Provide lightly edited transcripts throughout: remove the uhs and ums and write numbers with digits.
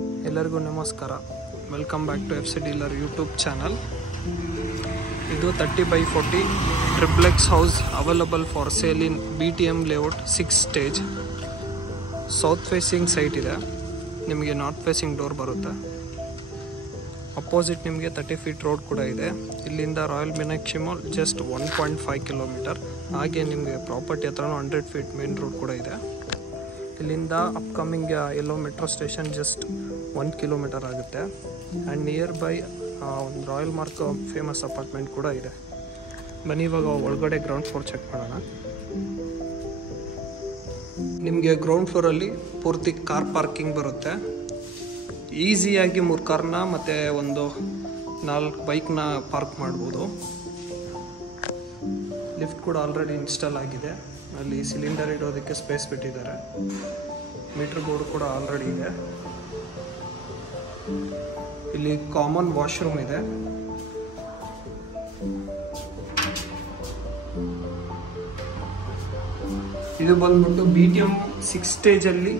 ಎಲ್ಲರಿಗೂ ನಮಸ್ಕಾರ. Welcome back to FC dealer YouTube channel. ಇದು 30x40 triplex house available for sale in BTM layout 6 stage. South facing site ಇದೆ. ನಿಮಗೆ north facing door ಬರುತ್ತೆ. Opposite ನಿಮಗೆ 30 feet road ಕೂಡ ಇದೆ. ಇಲ್ಲಿಂದ royal Meenakshi mall just 1.5 kilometre. ಹಾಗೆ ನಿಮಗೆ ಪ್ರಾಪರ್ಟಿ ಹತ್ರನೂ 100 ಫೀಟ್ ಮೇನ್ ರೋಡ್ ಕೂಡ ಇದೆ. ಇಲ್ಲಿಂದ ಅಪ್ಕಮಿಂಗ್ ಎಲ್ಲೋ ಮೆಟ್ರೋ ಸ್ಟೇಷನ್ ಜಸ್ಟ್ 1 ಕಿಲೋಮೀಟರ್ ಆಗುತ್ತೆ. ಆ್ಯಂಡ್ ನಿಯರ್ ಬೈ ಒಂದು ರಾಯಲ್ ಮಾರ್ಕ್ ಫೇಮಸ್ ಅಪಾರ್ಟ್ಮೆಂಟ್ ಕೂಡ ಇದೆ. ಬನ್ನಿ ಇವಾಗ ಒಳಗಡೆ ಗ್ರೌಂಡ್ ಫ್ಲೋರ್ ಚೆಕ್ ಮಾಡೋಣ. ನಿಮಗೆ ಗ್ರೌಂಡ್ ಫ್ಲೋರಲ್ಲಿ ಪೂರ್ತಿ ಕಾರ್ ಪಾರ್ಕಿಂಗ್ ಬರುತ್ತೆ. ಈಸಿಯಾಗಿ 3 ಕಾರ್ನ ಮತ್ತು ಒಂದು 4 ಬೈಕ್ನ ಪಾರ್ಕ್ ಮಾಡ್ಬೋದು. ಲಿಫ್ಟ್ ಕೂಡ ಆಲ್ರೆಡಿ ಇನ್ಸ್ಟಾಲ್ ಆಗಿದೆ. ಅಲ್ಲಿ ಸಿಲಿಂಡರ್ ಇಡೋದಕ್ಕೆ ಸ್ಪೇಸ್ ಬಿಟ್ಟಿದ್ದಾರೆ. ಮೀಟರ್ ಬೋರ್ಡ್ ಕೂಡ ಆಲ್ರೆಡಿ ಇದೆ. ಇಲ್ಲಿ ಕಾಮನ್ ವಾಶ್ರೂಮ್ ಇದೆ. ಇದು ಬಂದ್ಬಿಟ್ಟು BTM 6 ಸ್ಟೇಜಲ್ಲಿ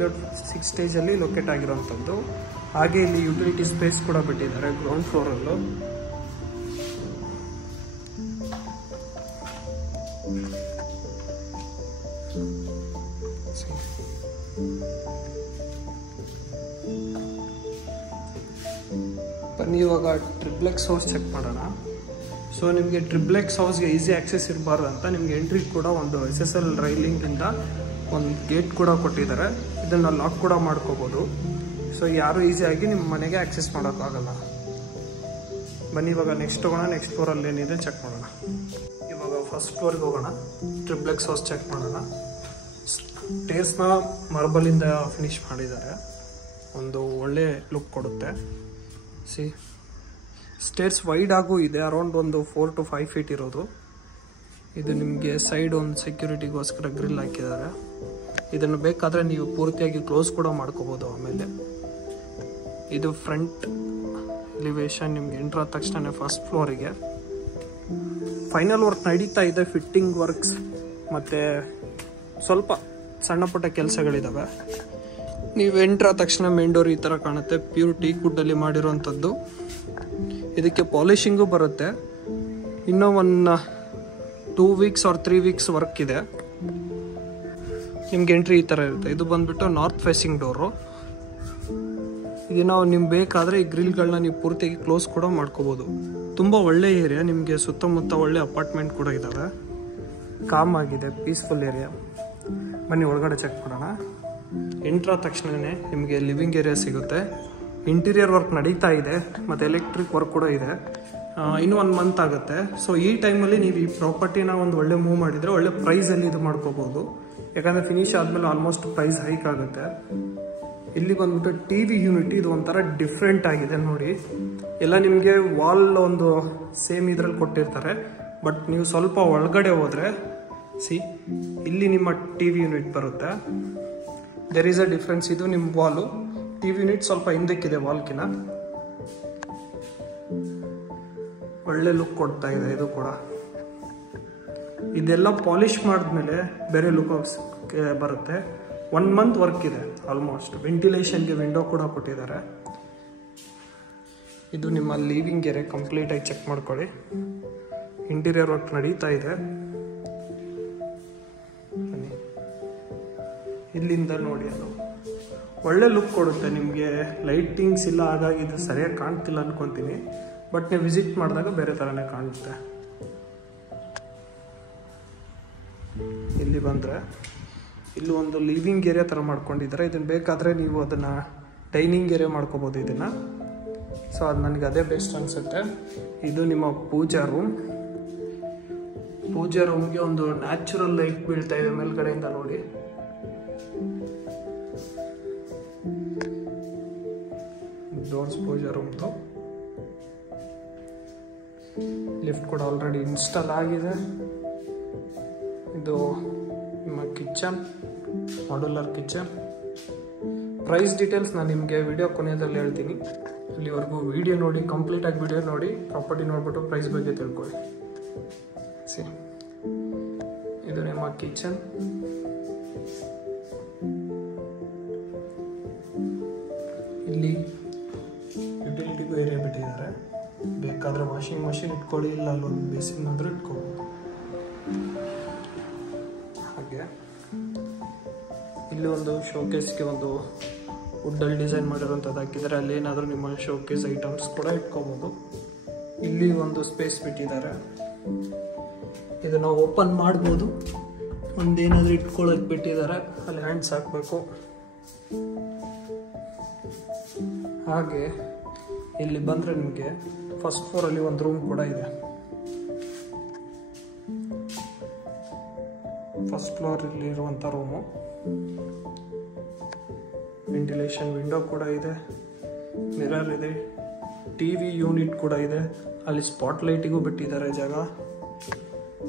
ಲೇಔಟ್ 6 ಸ್ಟೇಜಲ್ಲಿ ಲೊಕೇಟ್ ಆಗಿರೋಂಥದ್ದು. ಹಾಗೆ ಇಲ್ಲಿ ಯುಟಿಲಿಟಿ ಸ್ಪೇಸ್ ಕೂಡ ಬಿಟ್ಟಿದ್ದಾರೆ ಗ್ರೌಂಡ್ ಫ್ಲೋರಲ್ಲೂ. ಬನ್ನಿ ಇವಾಗ ಟ್ರಿಪ್ಲೆಕ್ಸ್ ಹೌಸ್ ಚೆಕ್ ಮಾಡೋಣ. ಸೊ ನಿಮಗೆ ಟ್ರಿಪ್ಲೆಕ್ಸ್ ಹೌಸ್ಗೆ ಈಸಿ ಆಕ್ಸೆಸ್ ಇರಬಾರ್ದು ಅಂತ ನಿಮಗೆ ಎಂಟ್ರಿ ಕೂಡ ಒಂದು SSL ರೈಲಿಂಗಿಂದ ಒಂದು ಗೇಟ್ ಕೂಡ ಕೊಟ್ಟಿದ್ದಾರೆ. ಇದನ್ನು ಲಾಕ್ ಕೂಡ ಮಾಡ್ಕೋಬೋದು. ಸೊ ಯಾರು ಈಸಿಯಾಗಿ ನಿಮ್ಮ ಮನೆಗೆ ಆಕ್ಸೆಸ್ ಮಾಡೋಕ್ಕಾಗಲ್ಲ. ಬನ್ನಿ ಇವಾಗ ನೆಕ್ಸ್ಟ್ ಹೋಗೋಣ. ನೆಕ್ಸ್ಟ್ ಫ್ಲೋರಲ್ಲಿ ಏನಿದೆ ಚೆಕ್ ಮಾಡೋಣ. ಇವಾಗ ಫಸ್ಟ್ ಫ್ಲೋರ್ಗೆ ಹೋಗೋಣ. ಟ್ರಿಪ್ಲೆಕ್ಸ್ ಹೌಸ್ ಚೆಕ್ ಮಾಡೋಣ. ಸ್ಟೇರ್ಸ್ನ ಮಾರ್ಬಲಿಂದ ಫಿನಿಶ್ ಮಾಡಿದ್ದಾರೆ. ಒಂದು ಒಳ್ಳೆ ಲುಕ್ ಕೊಡುತ್ತೆ. ಸ್ಟೇರ್ಸ್ ವೈಡ್ ಆಗೂ ಇದೆ. ಅರೌಂಡ್ ಒಂದು 4 to 5 ಫೀಟ್ ಇರೋದು. ಇದು ನಿಮಗೆ ಸೈಡ್ ಒಂದು ಸೆಕ್ಯೂರಿಟಿಗೋಸ್ಕರ ಗ್ರಿಲ್ ಹಾಕಿದ್ದಾರೆ. ಇದನ್ನು ಬೇಕಾದರೆ ನೀವು ಪೂರ್ತಿಯಾಗಿ ಕ್ಲೋಸ್ ಕೂಡ ಮಾಡ್ಕೋಬೋದು. ಆಮೇಲೆ ಇದು ಫ್ರಂಟ್ ಎಲಿವೇಶನ್. ನಿಮ್ಗೆ ಎಂಟ್ರ್ ಆದ ತಕ್ಷಣ ಫಸ್ಟ್ ಫ್ಲೋರಿಗೆ ಫೈನಲ್ ವರ್ಕ್ ನಡೀತಾ ಇದೆ. ಫಿಟ್ಟಿಂಗ್ ವರ್ಕ್ಸ್ ಮತ್ತು ಸ್ವಲ್ಪ ಸಣ್ಣ ಪುಟ್ಟ ಕೆಲಸಗಳಿದ್ದಾವೆ. ನೀವು ಎಂಟ್ರ್ ಆದ ತಕ್ಷಣ ಮೇನ್ ಡೋರ್ ಈ ಥರ ಕಾಣುತ್ತೆ. ಪ್ಯೂರ್ ಟೀಕ್ ವುಡ್ಡಲ್ಲಿ ಮಾಡಿರೋವಂಥದ್ದು. ಇದಕ್ಕೆ ಪಾಲಿಶಿಂಗು ಬರುತ್ತೆ. ಇನ್ನೂ ಒಂದು 2 weeks or 3 weeks ವರ್ಕ್ ಇದೆ. ನಿಮ್ಗೆ ಎಂಟ್ರಿ ಈ ಥರ ಇರುತ್ತೆ. ಇದು ಬಂದುಬಿಟ್ಟು ನಾರ್ತ್ ಫೇಸಿಂಗ್ ಡೋರು. ಇದು ನಾವು ನಿಮ್ಗೆ ಬೇಕಾದರೆ ಈ ಗ್ರಿಲ್ಗಳನ್ನ ನೀವು ಪೂರ್ತಿಯಾಗಿ ಕ್ಲೋಸ್ ಕೂಡ ಮಾಡ್ಕೋಬೋದು. ತುಂಬ ಒಳ್ಳೆ ಏರಿಯಾ. ನಿಮಗೆ ಸುತ್ತಮುತ್ತ ಒಳ್ಳೆ ಅಪಾರ್ಟ್ಮೆಂಟ್ ಕೂಡ ಇದ್ದಾವೆ. ಕಾಮ್ ಆಗಿದೆ, ಪೀಸ್ಫುಲ್ ಏರಿಯಾ. ಬನ್ನಿ ಒಳಗಡೆ ಚೆಕ್ ಮಾಡೋಣ. ಎಂಟ್ರ್ ಆದ ತಕ್ಷಣವೇ ನಿಮಗೆ ಲಿವಿಂಗ್ ಏರಿಯಾ ಸಿಗುತ್ತೆ. ಇಂಟೀರಿಯರ್ ವರ್ಕ್ ನಡೀತಾ ಇದೆ ಮತ್ತು ಎಲೆಕ್ಟ್ರಿಕ್ ವರ್ಕ್ ಕೂಡ ಇದೆ. ಇನ್ನೂ 1 month ಆಗುತ್ತೆ. ಸೊ ಈ ಟೈಮಲ್ಲಿ ನೀವು ಈ ಪ್ರಾಪರ್ಟಿನ ಒಂದು ಒಳ್ಳೆ ಮೂವ್ ಮಾಡಿದರೆ ಒಳ್ಳೆ ಪ್ರೈಸಲ್ಲಿ ಇದು ಮಾಡ್ಕೋಬೋದು. ಯಾಕಂದರೆ ಫಿನಿಶ್ ಆದಮೇಲೆ ಆಲ್ಮೋಸ್ಟ್ ಪ್ರೈಸ್ ಹೈಕ್ ಆಗುತ್ತೆ. ಇಲ್ಲಿ ಬಂದ್ಬಿಟ್ಟು TV ಯೂನಿಟ್. ಇದು ಒಂಥರ ಡಿಫ್ರೆಂಟ್ ಆಗಿದೆ ನೋಡಿ. ಎಲ್ಲ ನಿಮಗೆ ವಾಲ್ ಒಂದು ಸೇಮ್ ಇದರಲ್ಲಿ ಕೊಟ್ಟಿರ್ತಾರೆ. ಬಟ್ ನೀವು ಸ್ವಲ್ಪ ಒಳಗಡೆ ಹೋದರೆ ಇಲ್ಲಿ ನಿಮ್ಮ TV ಯೂನಿಟ್ ಬರುತ್ತೆ. There is a difference. ಇದು ನಿಮ್ಮ ವಾಲು. TV ಯೂನಿಟ್ ಸ್ವಲ್ಪ ಹಿಂದಕ್ಕಿದೆ ವಾಲ್ಕಿನ. ಒಳ್ಳೆ ಲುಕ್ ಕೊಡ್ತಾ ಇದೆ ಇದು ಕೂಡ. ಇದೆಲ್ಲ ಪಾಲಿಶ್ ಮಾಡಿದ್ಮೇಲೆ ಬೇರೆ ಲುಕ್ ಬರುತ್ತೆ. 1 month ವರ್ಕ್ ಇದೆ ಆಲ್ಮೋಸ್ಟ್. ವೆಂಟಿಲೇಷನ್ಗೆ ವಿಂಡೋ ಕೂಡ ಕೊಟ್ಟಿದ್ದಾರೆ. ಇದು ನಿಮ್ಮ ಲಿವಿಂಗ್ ಏರಿಯಾ. ಕಂಪ್ಲೀಟಾಗಿ ಚೆಕ್ ಮಾಡ್ಕೊಳ್ಳಿ. ಇಂಟೀರಿಯರ್ ವರ್ಕ್ ನಡೀತಾ ಇದೆ. ಇಲ್ಲಿಂದ ನೋಡಿ, ಅದು ಒಳ್ಳೆ ಲುಕ್ ಕೊಡುತ್ತೆ. ನಿಮಗೆ ಲೈಟಿಂಗ್ಸ್ ಇಲ್ಲ, ಹಾಗಾಗಿ ಇದು ಸರಿಯಾಗಿ ಕಾಣ್ತಿಲ್ಲ ಅನ್ಕೊತೀನಿ. ಬಟ್ ನೀವು ವಿಸಿಟ್ ಮಾಡಿದಾಗ ಬೇರೆ ಥರನೇ ಕಾಣುತ್ತೆ. ಇಲ್ಲಿ ಬಂದರೆ ಇಲ್ಲಿ ಒಂದು ಲಿವಿಂಗ್ ಏರಿಯಾ ಥರ ಮಾಡ್ಕೊಂಡಿದ್ದಾರೆ. ಇದನ್ನು ಬೇಕಾದರೆ ನೀವು ಅದನ್ನು ಡೈನಿಂಗ್ ಏರಿಯಾ ಮಾಡ್ಕೋಬೋದು ಇದನ್ನು. ಸೊ ಅದು ನನಗೆ ಅದೇ ಬೆಸ್ಟ್ ಅನಿಸುತ್ತೆ. ಇದು ನಿಮ್ಮ ಪೂಜಾ ರೂಮ್. ಪೂಜಾ ರೂಮ್ಗೆ ಒಂದು ನ್ಯಾಚುರಲ್ ಲೈಟ್ ಬೀಳ್ತಾ ಇದೆ ಮೇಲ್ಗಡೆಯಿಂದ ನೋಡಿ. ಡೋರ್ಸ್ ಪೂಜಾ ರೂಮ್ದು. ಲಿಫ್ಟ್ ಕೂಡ ಆಲ್ರೆಡಿ ಇನ್ಸ್ಟಾಲ್ ಆಗಿದೆ. ಇದು ನಿಮ್ಮ kitchen, modular kitchen. Price details ನಾನು ನಿಮಗೆ ವಿಡಿಯೋ ಕೊನೆಯಲ್ಲಿ ಹೇಳ್ತೀನಿ. ಇಲ್ಲಿವರೆಗೂ ವಿಡಿಯೋ ನೋಡಿ, ಕಂಪ್ಲೀಟಾಗಿ ವಿಡಿಯೋ ನೋಡಿ, ಪ್ರಾಪರ್ಟಿ ನೋಡ್ಬಿಟ್ಟು ಪ್ರೈಸ್ ಬಗ್ಗೆ ತಿಳ್ಕೊಳ್ಳಿ. ಇದು ನಿಮ್ಮ ಕಿಚನ್. ಇಲ್ಲಿ ಯುಟಿಲಿಟಿಗೂ ಏರಿಯಾ ಬಿಟ್ಟಿದ್ದಾರೆ. ಬೇಕಾದರೆ ವಾಷಿಂಗ್ ಮಷಿನ್ ಇಟ್ಕೊಳ್ಳಿ, ಇಲ್ಲ ಅಲ್ಲೊಂದು ಬೇಸಿನ್ ಆದರೂ ಇಟ್ಕೊಳ್ಬೋದು. ಹಾಗೆ ಇಲ್ಲಿ ಒಂದು ಶೋಕೇಸ್ಗೆ ಒಂದು ವುಡ್ಡಲ್ಲಿ ಡಿಸೈನ್ ಮಾಡಿರೋಂಥದ್ದು ಹಾಕಿದ್ದಾರೆ. ಅಲ್ಲಿ ಏನಾದರೂ ನಿಮ್ಮ ಶೋಕೇಸ್ ಐಟಮ್ಸ್ ಕೂಡ ಇಟ್ಕೋಬೋದು. ಇಲ್ಲಿ ಒಂದು ಸ್ಪೇಸ್ ಬಿಟ್ಟಿದ್ದಾರೆ, ಇದನ್ನು ಓಪನ್ ಮಾಡ್ಬೋದು. ಒಂದೇನಾದರೂ ಇಟ್ಕೊಳ್ಳೋಕೆ ಬಿಟ್ಟಿದ್ದಾರೆ, ಅಲ್ಲಿ ಹ್ಯಾಂಡ್ಸ್ ಹಾಕಬೇಕು. ಹಾಗೆ ಇಲ್ಲಿ ಬಂದರೆ ನಿಮಗೆ ಫಸ್ಟ್ ಫ್ಲೋರಲ್ಲಿ ಒಂದು ರೂಮ್ ಕೂಡ ಇದೆ. ಫಸ್ಟ್ ಫ್ಲೋರಲ್ಲಿ ಇರುವಂಥ ರೂಮು, ವೆಂಟಿಲೇಷನ್ ವಿಂಡೋ ಕೂಡ ಇದೆ, ಮಿರರ್ ಇದೆ, ಟಿವಿ ಯೂನಿಟ್ ಕೂಡ ಇದೆ. ಅಲ್ಲಿ ಸ್ಪಾಟ್ ಲೈಟಿಗೂ ಬಿಟ್ಟಿದ್ದಾರೆ ಜಾಗ.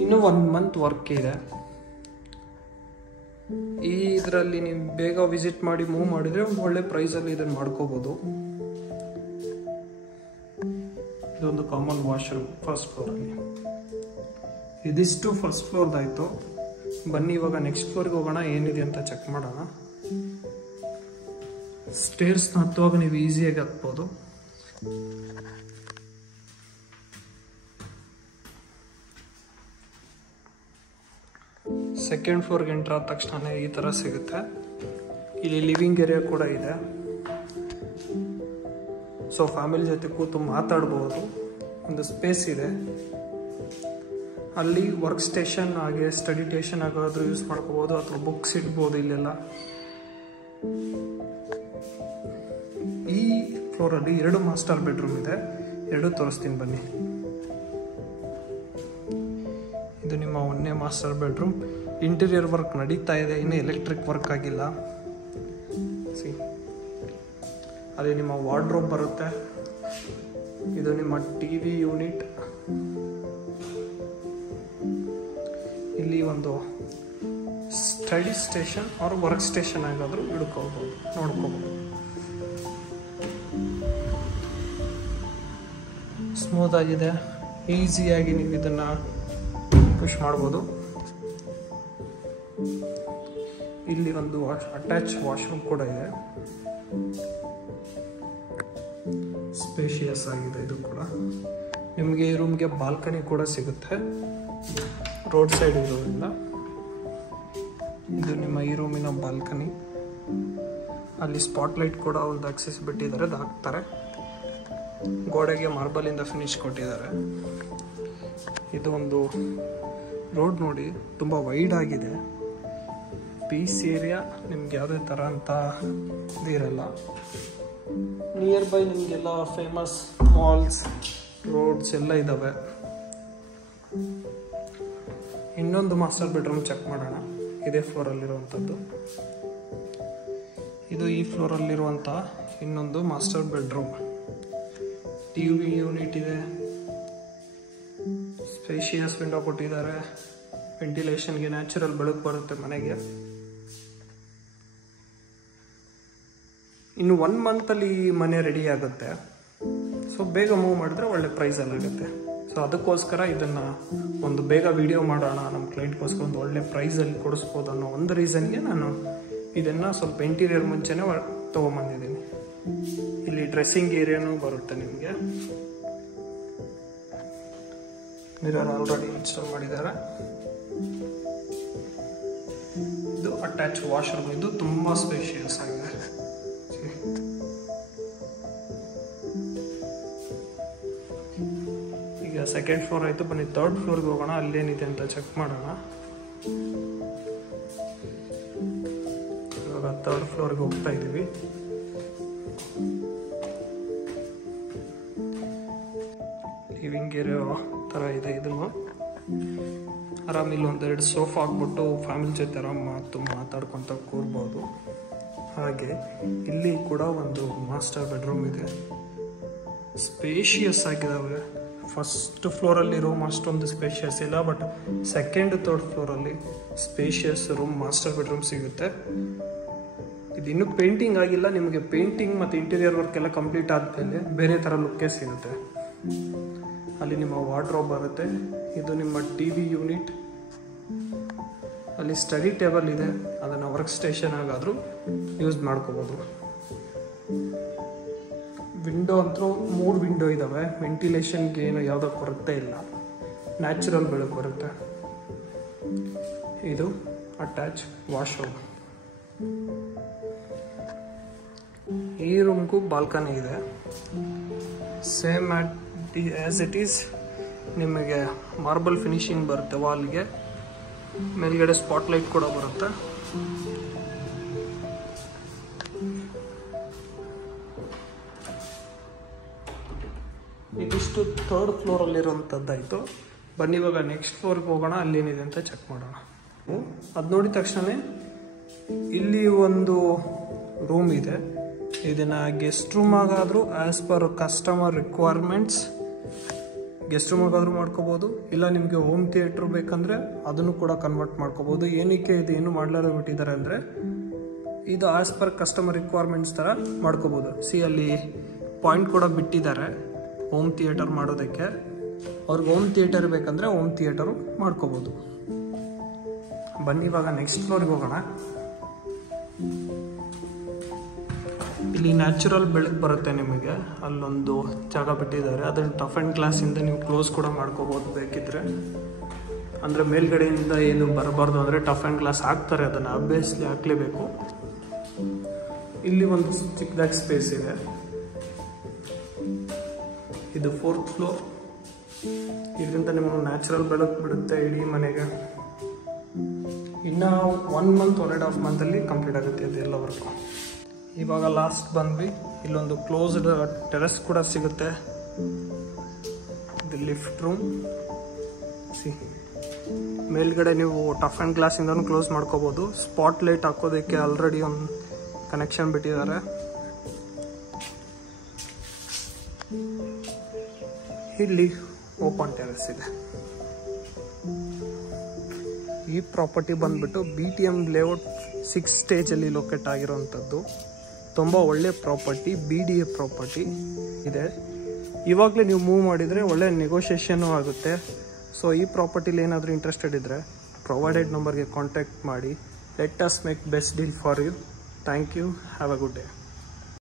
ಇನ್ನೂ 1 ಮಂತ್ ವರ್ಕ್ ಇದೆ. ಈ ಇದರಲ್ಲಿ ನೀವು ಬೇಗ ವಿಸಿಟ್ ಮಾಡಿ ಮೂವ್ ಮಾಡಿದರೆ ಒಂದು ಒಳ್ಳೆ ಪ್ರೈಸಲ್ಲಿ ಇದನ್ನು ಮಾಡ್ಕೋಬೋದು. ಇದೊಂದು ಕಾಮನ್ ವಾಶ್ರೂಮ್ ಫಸ್ಟ್ ಫ್ಲೋರಲ್ಲಿ. ಇದಿಷ್ಟು ಫಸ್ಟ್ ಫ್ಲೋರ್ದಾಯಿತು. ಬನ್ನಿ ಇವಾಗ ನೆಕ್ಸ್ಟ್ ಫ್ಲೋರ್ಗೆ ಹೋಗೋಣ, ಏನಿದೆ ಅಂತ ಚೆಕ್ ಮಾಡೋಣ. ಸ್ಟೇರ್ಸ್ನ ಹತ್ತುವಾಗ ನೀವು ಈಸಿಯಾಗಿ ಹತ್ಬೋದು. ಸೆಕೆಂಡ್ ಫ್ಲೋರ್ಗೆ ಎಂಟ್ರ್ ಆದ ತಕ್ಷಣ ಈ ಥರ ಸಿಗುತ್ತೆ. ಇಲ್ಲಿ ಲಿವಿಂಗ್ ಏರಿಯಾ ಕೂಡ ಇದೆ, ಸೊ ಫ್ಯಾಮಿಲಿ ಜೊತೆ ಕೂತು ಮಾತಾಡ್ಬೋದು. ಒಂದು ಸ್ಪೇಸ್ ಇದೆ, ಅಲ್ಲಿ ವರ್ಕ್ ಸ್ಟೇಷನ್ ಹಾಗೆ ಸ್ಟಡಿ ಸ್ಟೇಷನ್ ಆಗೋದು ಯೂಸ್ ಮಾಡ್ಕೋಬೋದು, ಅಥವಾ ಬುಕ್ಸ್ ಇಡ್ಬೋದು ಇಲ್ಲೆಲ್ಲ. ಈ ಫ್ಲೋರಲ್ಲಿ 2 ಮಾಸ್ಟರ್ ಬೆಡ್ರೂಮ್ ಇದೆ, 2 ತೋರಿಸ್ತೀನಿ ಬನ್ನಿ. ಇದು ನಿಮ್ಮ 1ನೇ ಮಾಸ್ಟರ್ ಬೆಡ್ರೂಮ್. ಇಂಟೀರಿಯರ್ ವರ್ಕ್ ನಡೀತಾ ಇದೆ, ಇನ್ನೂ ಎಲೆಕ್ಟ್ರಿಕ್ ವರ್ಕ್ ಆಗಿಲ್ಲ. ಅಲ್ಲಿ ನಿಮ್ಮ ವಾರ್ಡ್ರೋಬ್ ಬರುತ್ತೆ. ಇದು ನಿಮ್ಮ ಟಿವಿ ಯೂನಿಟ್. ಇಲ್ಲಿ ಒಂದು study station or work station ಆಗಾದರೂ ನೋಡ್ಕೋಬೋದು. ಸ್ಮೂತ್ ಆಗಿದೆ, ಈಸಿಯಾಗಿ ನೀವು ಇದನ್ನು ಪುಷ್ ಮಾಡ್ಬೋದು. ಇಲ್ಲಿ ಒಂದು ಅಟ್ಯಾಚ್ ವಾಶ್ರೂಮ್ ಕೂಡ ಇದೆ, ಸ್ಪೇಷಿಯಸ್ ಆಗಿದೆ. ಇದು ಕೂಡ ನಿಮಗೆ ಈ ರೂಮ್ಗೆ ಬಾಲ್ಕನಿ ಕೂಡ ಸಿಗುತ್ತೆ, ರೋಡ್ ಸೈಡ್ ಇರೋದ್ರಿಂದ. ಇದು ನಿಮ್ಮ ಈ ರೂಮಿನ ಬಾಲ್ಕನಿ. ಅಲ್ಲಿ ಸ್ಪಾಟ್ಲೈಟ್ ಕೂಡ ಒಂದು ಆಕ್ಸೆಸ್ ಬಿಟ್ಟಿದ್ದಾರೆ, ಅದು ಹಾಕ್ತಾರೆ. ಗೋಡೆಗೆ ಮಾರ್ಬಲಿಂದ ಫಿನಿಶ್ ಕೊಟ್ಟಿದ್ದಾರೆ. ಇದು ಒಂದು ರೋಡ್ ನೋಡಿ, ತುಂಬ ವೈಡ್ ಆಗಿದೆ. ಪೀಸ್ ಏರಿಯಾ, ನಿಮ್ಗೆ ಯಾವುದೇ ಥರ ಅಂತ ಇದಿರಲ್ಲ. ನಿಯರ್ ಬೈ ನಿಮಗೆಲ್ಲ ಫೇಮಸ್ ಮಾಲ್ಸ್, ರೋಡ್ಸ್ ಎಲ್ಲ ಇದ್ದಾವೆ. ಇನ್ನೊಂದು ಮಾಸ್ಟರ್ ಬೆಡ್ರೂಮ್ ಚೆಕ್ ಮಾಡೋಣ. ಇದೇ ಫ್ಲೋರಲ್ಲಿರುವಂಥದ್ದು. ಇದು ಈ ಫ್ಲೋರಲ್ಲಿರುವಂಥ ಇನ್ನೊಂದು ಮಾಸ್ಟರ್ ಬೆಡ್ರೂಮ್. ಟಿವಿ ಯೂನಿಟ್ ಇದೆ, ಸ್ಪೇಷಿಯಸ್ ವಿಂಡೋ ಕೊಟ್ಟಿದ್ದಾರೆ. ವೆಂಟಿಲೇಷನ್ಗೆ ನ್ಯಾಚುರಲ್ ಬೆಳಕು ಬರುತ್ತೆ ಮನೆಗೆ. ಇನ್ನು 1 ಮಂತಲ್ಲಿ ಮನೆ ರೆಡಿ ಆಗುತ್ತೆ, ಸೊ ಬೇಗ ಮೂವ್ ಮಾಡಿದ್ರೆ ಒಳ್ಳೆ ಪ್ರೈಸಲ್ಲಿ ಆಗುತ್ತೆ. ಸೊ ಅದಕ್ಕೋಸ್ಕರ ಇದನ್ನು ಒಂದು ಬೇಗ ವಿಡಿಯೋ ಮಾಡೋಣ, ನಮ್ಮ ಕ್ಲೈಂಟ್ಗೋಸ್ಕರ ಒಂದು ಒಳ್ಳೆ ಪ್ರೈಸಲ್ಲಿ ಕೊಡಿಸ್ಬೋದು ಅನ್ನೋ ಒಂದು ರೀಸನ್ಗೆ ನಾನು ಇದನ್ನು ಸ್ವಲ್ಪ ಇಂಟೀರಿಯರ್ ಮುಂಚೆನೇ ತೊಗೊಂಬಂದಿದ್ದೀನಿ. ಇಲ್ಲಿ ಡ್ರೆಸ್ಸಿಂಗ್ ಏರಿಯಾನೂ ಬರುತ್ತೆ ನಿಮಗೆ. ಮಿರರ್ ಆಲ್ರೆಡಿ ಇನ್ಸ್ಟಾಲ್ ಮಾಡಿದ್ದಾರೆ. ಇದು ಅಟ್ಯಾಚ್ ವಾಶ್ರೂಮ್. ಇದು ತುಂಬ ಸ್ಪೇಷಿಯಸ್ ಆಗಿದೆ. ಈಗ ಸೆಕೆಂಡ್ ಫ್ಲೋರ್ ಆಯಿತು, ಬನ್ನಿ ಥರ್ಡ್ ಫ್ಲೋರ್ಗೆ ಹೋಗೋಣ, ಅಲ್ಲೇನಿದೆ ಅಂತ ಚೆಕ್ ಮಾಡೋಣ. ಇವಾಗ ಥರ್ಡ್ ಫ್ಲೋರ್ಗೆ ಹೋಗ್ತಾ ಇದ್ದೀವಿ. ಲಿವಿಂಗ್ ಏರಿಯಾ ಥರ ಇದೆ. ಇದನ್ನು ಆರಾಮ್ ಇಲ್ಲಿ 1-2 ಸೋಫಾ ಹಾಕ್ಬಿಟ್ಟು ಫ್ಯಾಮಿಲಿ ಜೊತೆ ಆರಾಮ್ ಮಾತಾಡ್ಕೊತ ಕೂರ್ಬೋದು. ಹಾಗೆ ಇಲ್ಲಿ ಕೂಡ ಒಂದು ಮಾಸ್ಟರ್ ಬೆಡ್ರೂಮ್ ಇದೆ, ಸ್ಪೇಷಿಯಸ್ ಆಗಿದ್ದಾವೆ. ಫಸ್ಟ್ ಫ್ಲೋರಲ್ಲಿ ರೂಮ್ ಅಷ್ಟೊಂದು ಸ್ಪೇಷಿಯಸ್ ಇಲ್ಲ, ಬಟ್ ಸೆಕೆಂಡ್ ಥರ್ಡ್ ಫ್ಲೋರಲ್ಲಿ ಸ್ಪೇಷಿಯಸ್ ರೂಮ್ ಮಾಸ್ಟರ್ ಬೆಡ್ರೂಮ್ ಸಿಗುತ್ತೆ. ಇದು ಇನ್ನೂ ಪೇಂಟಿಂಗ್ ಆಗಿಲ್ಲ, ನಿಮಗೆ ಪೇಂಟಿಂಗ್ ಮತ್ತು ಇಂಟೀರಿಯರ್ ವರ್ಕ್ ಎಲ್ಲ ಕಂಪ್ಲೀಟ್ ಆದಮೇಲೆ ಬೇರೆ ಥರ ಲುಕ್ಕೇ ಸಿಗುತ್ತೆ. ಅಲ್ಲಿ ನಿಮ್ಮ ವಾರ್ಡ್ರೋಬ್ ಬರುತ್ತೆ. ಇದು ನಿಮ್ಮ ಟಿವಿ ಯೂನಿಟ್. ಅಲ್ಲಿ ಸ್ಟಡಿ ಟೇಬಲ್ ಇದೆ, ಅದನ್ನು ವರ್ಕ್ ಸ್ಟೇಷನ್ ಆಗಾದರೂ ಯೂಸ್ ಮಾಡ್ಕೋಬೋದು. ವಿಂಡೋ ಅಂತೂ 3 ವಿಂಡೋ ಇದ್ದಾವೆ. ವೆಂಟಿಲೇಷನ್ಗೆ ಏನು ಯಾವುದೋ ಕೊರತೆ ಇಲ್ಲ, ನ್ಯಾಚುರಲ್ ಬೆಳಕು ಬರುತ್ತೆ. ಇದು ಅಟ್ಯಾಚ್ ವಾಶ್ರೂಮ್. ಈ ರೂಮ್ಗೂ ಬಾಲ್ಕನಿ ಇದೆ. ಸೇಮ್ ಆಸ್ ಇಟ್ ಈಸ್ ನಿಮಗೆ ಮಾರ್ಬಲ್ ಫಿನಿಶಿಂಗ್ ಬರುತ್ತೆ. ವಾಲ್ಗೆ ಮೇಲ್ಗಡೆ ಸ್ಪಾಟ್ಲೈಟ್ ಕೂಡ ಬರುತ್ತೆ. ಇದಿಷ್ಟು 3rd ಫ್ಲೋರಲ್ಲಿರುವಂಥದ್ದಾಯಿತು. ಬನ್ನಿ ಇವಾಗ ನೆಕ್ಸ್ಟ್ ಫ್ಲೋರ್ಗೆ ಹೋಗೋಣ, ಅಲ್ಲೇನಿದೆ ಅಂತ ಚೆಕ್ ಮಾಡೋಣ. ಅದು ನೋಡಿದ ತಕ್ಷಣ ಇಲ್ಲಿ ಒಂದು ರೂಮ್ ಇದೆ. ಇದನ್ನು ಗೆಸ್ಟ್ ರೂಮ್ ಆಗಾದರೂ as per customer requirements guest room ಆಗಾದರೂ ಮಾಡ್ಕೋಬೋದು, ಇಲ್ಲ ನಿಮಗೆ ಹೋಮ್ ಥಿಯೇಟ್ರ್ ಬೇಕಂದರೆ ಅದನ್ನು ಕೂಡ ಕನ್ವರ್ಟ್ ಮಾಡ್ಕೋಬೋದು. ಏನಕ್ಕೆ ಇದು ಏನು ಮಾಡಲಾರ ಬಿಟ್ಟಿದ್ದಾರೆ ಅಂದರೆ ಇದು ಆ್ಯಸ್ ಪರ್ ಕಸ್ಟಮರ್ ರಿಕ್ವೈರ್ಮೆಂಟ್ಸ್ ಥರ ಮಾಡ್ಕೋಬೋದು. ಅಲ್ಲಿ ಪಾಯಿಂಟ್ ಕೂಡ ಬಿಟ್ಟಿದ್ದಾರೆ ಹೋಮ್ ಥಿಯೇಟರ್ ಮಾಡೋದಕ್ಕೆ. ಅವ್ರಿಗೆ ಹೋಮ್ ಥಿಯೇಟರ್ ಬೇಕಂದರೆ ಹೋಮ್ ಥಿಯೇಟರು ಮಾಡ್ಕೋಬೋದು. ಬನ್ನಿ ಇವಾಗ ನೆಕ್ಸ್ಟ್ ಫ್ಲೋರ್ಗೆ ಹೋಗೋಣ. ಇಲ್ಲಿ ನ್ಯಾಚುರಲ್ ಬೆಳಕು ಬರುತ್ತೆ ನಿಮಗೆ. ಅಲ್ಲೊಂದು ಜಾಗ ಬಿಟ್ಟಿದ್ದಾರೆ, ಅದನ್ನು ಟಫ್ ಆ್ಯಂಡ್ ಗ್ಲಾಸಿಂದ ನೀವು ಕ್ಲೋಸ್ ಕೂಡ ಮಾಡ್ಕೋಬೋದು ಬೇಕಿದ್ರೆ. ಅಂದರೆ ಮೇಲ್ಗಡೆಯಿಂದ ಏನು ಬರಬಾರ್ದು ಅಂದರೆ ಟಫ್ ಆ್ಯಂಡ್ ಗ್ಲಾಸ್ ಹಾಕ್ತಾರೆ, ಅದನ್ನು ಅಬ್ವಿಯಸ್ಲಿ ಹಾಕಲೇಬೇಕು. ಇಲ್ಲಿ ಒಂದು ಚಿಕ್ಕದಾಗಿ ಸ್ಪೇಸ್ ಇದೆ. ಇದು 4th ಫ್ಲೋರ್. ಇದರಿಂದ ನಿಮಗೆ ನ್ಯಾಚುರಲ್ ಬೆಳಕು ಬಿಡುತ್ತೆ ಇಡೀ ಮನೆಗೆ. ಇನ್ನು 1 ಮಂತ್ 1.5 ಮಂತಲ್ಲಿ ಕಂಪ್ಲೀಟ್ ಆಗುತ್ತೆ ಇದೆಲ್ಲ ವರ್ಕು. ಇವಾಗ ಲಾಸ್ಟ್ ಬಂದ್ವಿ, ಇಲ್ಲೊಂದು ಕ್ಲೋಸ್ಡ್ ಟೆರೆಸ್ ಕೂಡ ಸಿಗುತ್ತೆ. ಇದು ಲಿಫ್ಟ್ ರೂಮ್. ಮೇಲ್ಗಡೆ ನೀವು ಟಫ್ ಆ್ಯಂಡ್ ಗ್ಲಾಸಿಂದನೂ ಕ್ಲೋಸ್ ಮಾಡ್ಕೋಬೋದು. ಸ್ಪಾಟ್ ಲೈಟ್ ಹಾಕೋದಕ್ಕೆ ಆಲ್ರೆಡಿ ಒಂದು ಕನೆಕ್ಷನ್ ಬಿಟ್ಟಿದ್ದಾರೆ. ಇಲ್ಲಿ ಓಪನ್ ಟೆರೆಸ್ ಇದೆ. ಈ ಪ್ರಾಪರ್ಟಿ ಬಂದ್ಬಿಟ್ಟು BTM ಲೇಔಟ್ 6 ಸ್ಟೇಜಲ್ಲಿ ಲೊಕೇಟ್ ಆಗಿರೋವಂಥದ್ದು. ತುಂಬ ಒಳ್ಳೆ ಪ್ರಾಪರ್ಟಿ, BDA ಪ್ರಾಪರ್ಟಿ ಇದೆ. ಇವಾಗಲೇ ನೀವು ಮೂವ್ ಮಾಡಿದರೆ ಒಳ್ಳೆ ನೆಗೋಷಿಯೇಷನು ಆಗುತ್ತೆ. ಸೊ ಈ ಪ್ರಾಪರ್ಟಿಲಿ ಏನಾದರೂ ಇಂಟ್ರೆಸ್ಟೆಡ್ ಇದ್ದರೆ ಪ್ರೊವೈಡೆಡ್ ನಂಬರ್ಗೆ ಕಾಂಟ್ಯಾಕ್ಟ್ ಮಾಡಿ. Let us make best deal for you. Thank you. Have a good day.